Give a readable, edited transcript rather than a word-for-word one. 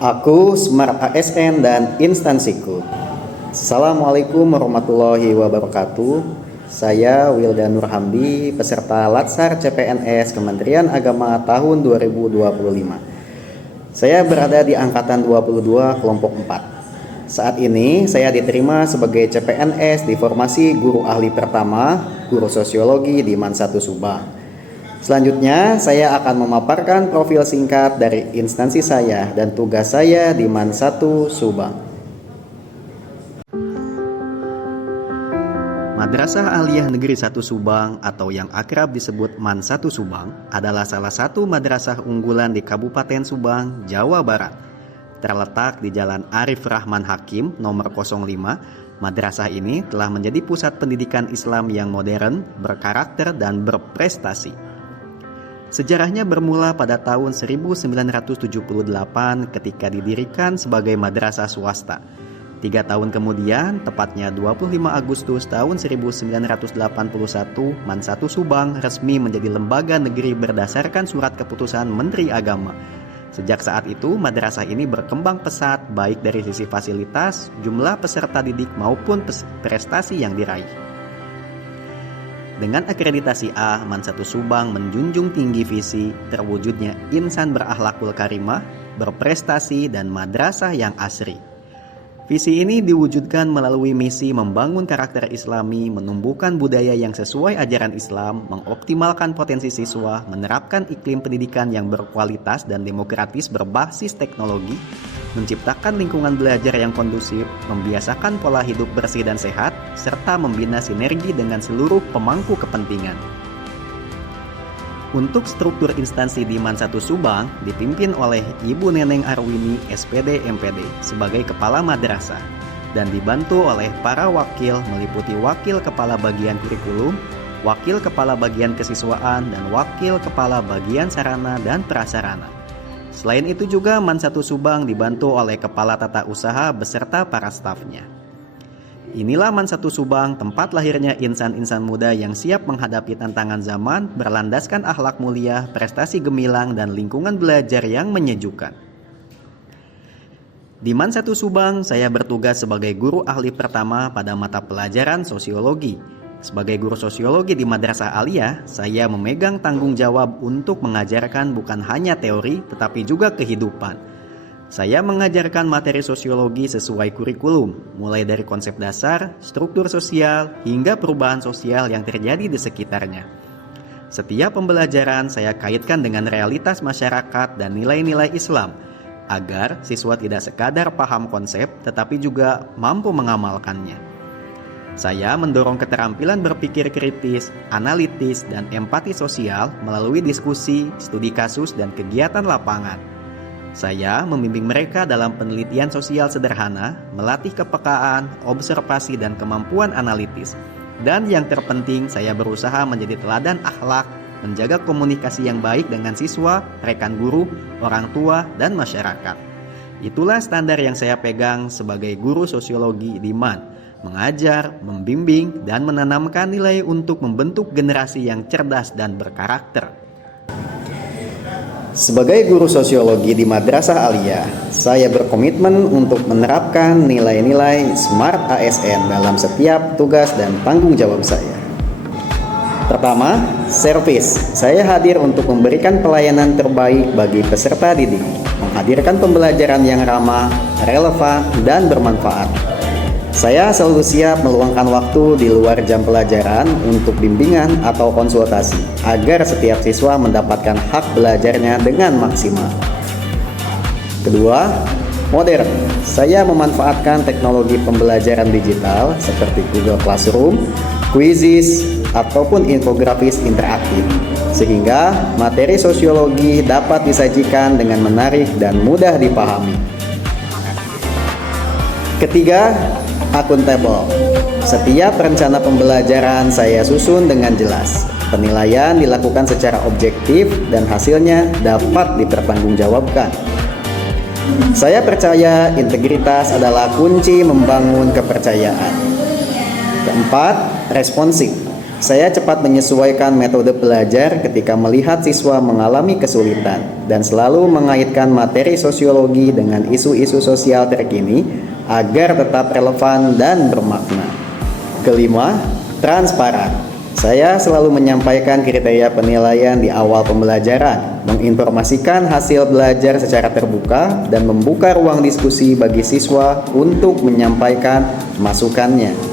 Aku, Smart ASN, dan instansiku. Assalamualaikum warahmatullahi wabarakatuh. Saya Wildan Nurhamdi, peserta Latsar CPNS Kementerian Agama tahun 2025. Saya berada di angkatan 22 kelompok 4. Saat ini saya diterima sebagai CPNS di formasi guru ahli pertama, guru sosiologi di MAN 1 Subang. Selanjutnya, saya akan memaparkan profil singkat dari instansi saya dan tugas saya di MAN 1 Subang. Madrasah Aliyah Negeri 1 Subang atau yang akrab disebut MAN 1 Subang adalah salah satu madrasah unggulan di Kabupaten Subang, Jawa Barat. Terletak di Jalan Arif Rahman Hakim nomor 05, madrasah ini telah menjadi pusat pendidikan Islam yang modern, berkarakter, dan berprestasi. Sejarahnya bermula pada tahun 1978 ketika didirikan sebagai madrasah swasta. 3 tahun kemudian, tepatnya 25 Agustus tahun 1981, MAN 1 Subang resmi menjadi lembaga negeri berdasarkan surat keputusan Menteri Agama. Sejak saat itu, madrasah ini berkembang pesat baik dari sisi fasilitas, jumlah peserta didik maupun prestasi yang diraih. Dengan akreditasi A, MAN 1 Subang menjunjung tinggi visi terwujudnya insan berakhlakul karimah, berprestasi, dan madrasah yang asri. Visi ini diwujudkan melalui misi membangun karakter Islami, menumbuhkan budaya yang sesuai ajaran Islam, mengoptimalkan potensi siswa, menerapkan iklim pendidikan yang berkualitas dan demokratis berbasis teknologi, menciptakan lingkungan belajar yang kondusif, membiasakan pola hidup bersih dan sehat, serta membina sinergi dengan seluruh pemangku kepentingan. Untuk struktur instansi di MAN 1 Subang dipimpin oleh Ibu Neneng Arwini SPD MPD sebagai Kepala Madrasah dan dibantu oleh para wakil meliputi Wakil Kepala Bagian Kurikulum, Wakil Kepala Bagian Kesiswaan, dan Wakil Kepala Bagian Sarana dan Prasarana. Selain itu juga MAN 1 Subang dibantu oleh Kepala Tata Usaha beserta para stafnya. Inilah MAN 1 Subang, tempat lahirnya insan-insan muda yang siap menghadapi tantangan zaman, berlandaskan akhlak mulia, prestasi gemilang, dan lingkungan belajar yang menyejukkan. Di MAN 1 Subang, saya bertugas sebagai guru ahli pertama pada mata pelajaran sosiologi. Sebagai guru sosiologi di Madrasah Aliyah, saya memegang tanggung jawab untuk mengajarkan bukan hanya teori, tetapi juga kehidupan. Saya mengajarkan materi sosiologi sesuai kurikulum, mulai dari konsep dasar, struktur sosial, hingga perubahan sosial yang terjadi di sekitarnya. Setiap pembelajaran saya kaitkan dengan realitas masyarakat dan nilai-nilai Islam, agar siswa tidak sekadar paham konsep, tetapi juga mampu mengamalkannya. Saya mendorong keterampilan berpikir kritis, analitis, dan empati sosial melalui diskusi, studi kasus, dan kegiatan lapangan. Saya membimbing mereka dalam penelitian sosial sederhana, melatih kepekaan, observasi, dan kemampuan analitis. Dan yang terpenting, saya berusaha menjadi teladan akhlak, menjaga komunikasi yang baik dengan siswa, rekan guru, orang tua, dan masyarakat. Itulah standar yang saya pegang sebagai guru sosiologi di MAN, mengajar, membimbing, dan menanamkan nilai untuk membentuk generasi yang cerdas dan berkarakter. Sebagai guru sosiologi di Madrasah Aliyah, saya berkomitmen untuk menerapkan nilai-nilai Smart ASN dalam setiap tugas dan tanggung jawab saya. Pertama, servis. Saya hadir untuk memberikan pelayanan terbaik bagi peserta didik, menghadirkan pembelajaran yang ramah, relevan, dan bermanfaat. Saya selalu siap meluangkan waktu di luar jam pelajaran untuk bimbingan atau konsultasi agar setiap siswa mendapatkan hak belajarnya dengan maksimal. Kedua, modern. Saya memanfaatkan teknologi pembelajaran digital seperti Google Classroom, Quizzes, ataupun infografis interaktif sehingga materi sosiologi dapat disajikan dengan menarik dan mudah dipahami. Ketiga, akuntabel. Setiap rencana pembelajaran saya susun dengan jelas. Penilaian dilakukan secara objektif dan hasilnya dapat dipertanggungjawabkan. Saya percaya integritas adalah kunci membangun kepercayaan. Keempat, responsif. Saya cepat menyesuaikan metode belajar ketika melihat siswa mengalami kesulitan dan selalu mengaitkan materi sosiologi dengan isu-isu sosial terkini agar tetap relevan dan bermakna. Kelima, transparan. Saya selalu menyampaikan kriteria penilaian di awal pembelajaran, menginformasikan hasil belajar secara terbuka, dan membuka ruang diskusi bagi siswa untuk menyampaikan masukannya.